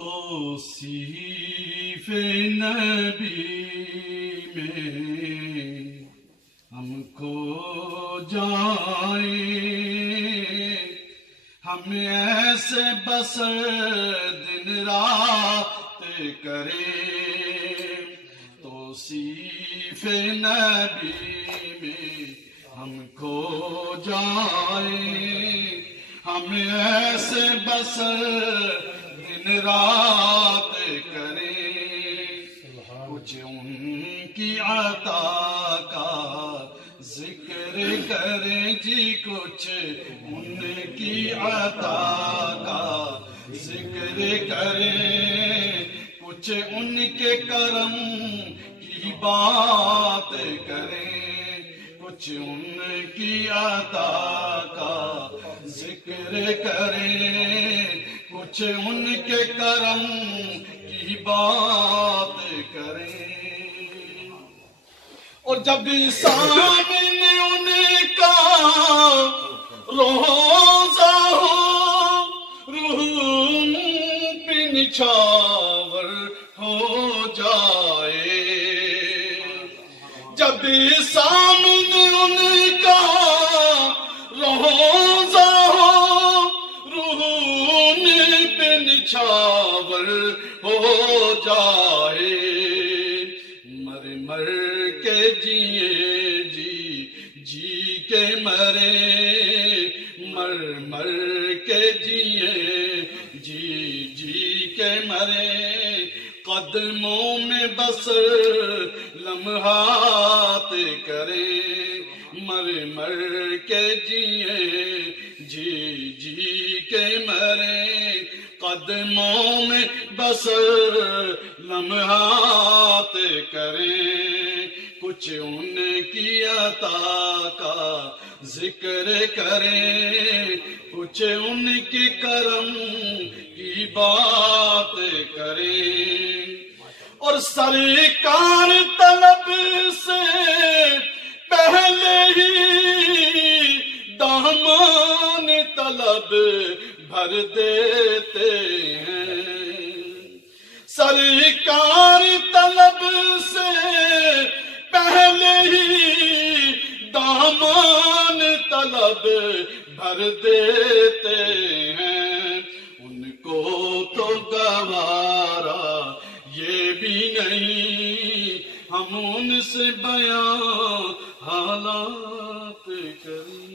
توصیف نبی میں ہم کو جائیں، ہم ایسے بس دن رات کریں، توصیف نبی میں ہم کو جائیں، ہم ایسے بس دن رات کریں، کچھ ان کی عطا کا ذکر کریں جی، کچھ ان کی عطا کا ذکر کریں، کچھ ان کے کرم کی بات کریں، کچھ ان کی عطا کا ذکر کریں، کچھ ان کے کرم کی بات کریں۔ اور جب سامنے ان کا روزہ ہو، روح پہ نچھاور ہو جائے، جب سامنے ان کا روزہ ہو، روح پہ نچھاور ہو جائے، مر مر کے جیے جی، جی کے مرے، مر مر کے جیے جی، جی کے مرے، قدموں میں بس لمحات کریں، مر مر کے جیے جی، جی کے مرے، قدموں میں بس لمحات کریں، کچھ ان کی عطا کا ذکر کریں، کچھ ان کے کرم کی بات کریں، اور سرکار طلب سے پہلے ہی دامان طلب بھر دیتے ہیں، سرکار طلب سے پہلے ہی دامان طلب بھر دیتے ہیں، ان کو تو گوارا یہ بھی نہیں ہم ان سے بیان حالات کریں۔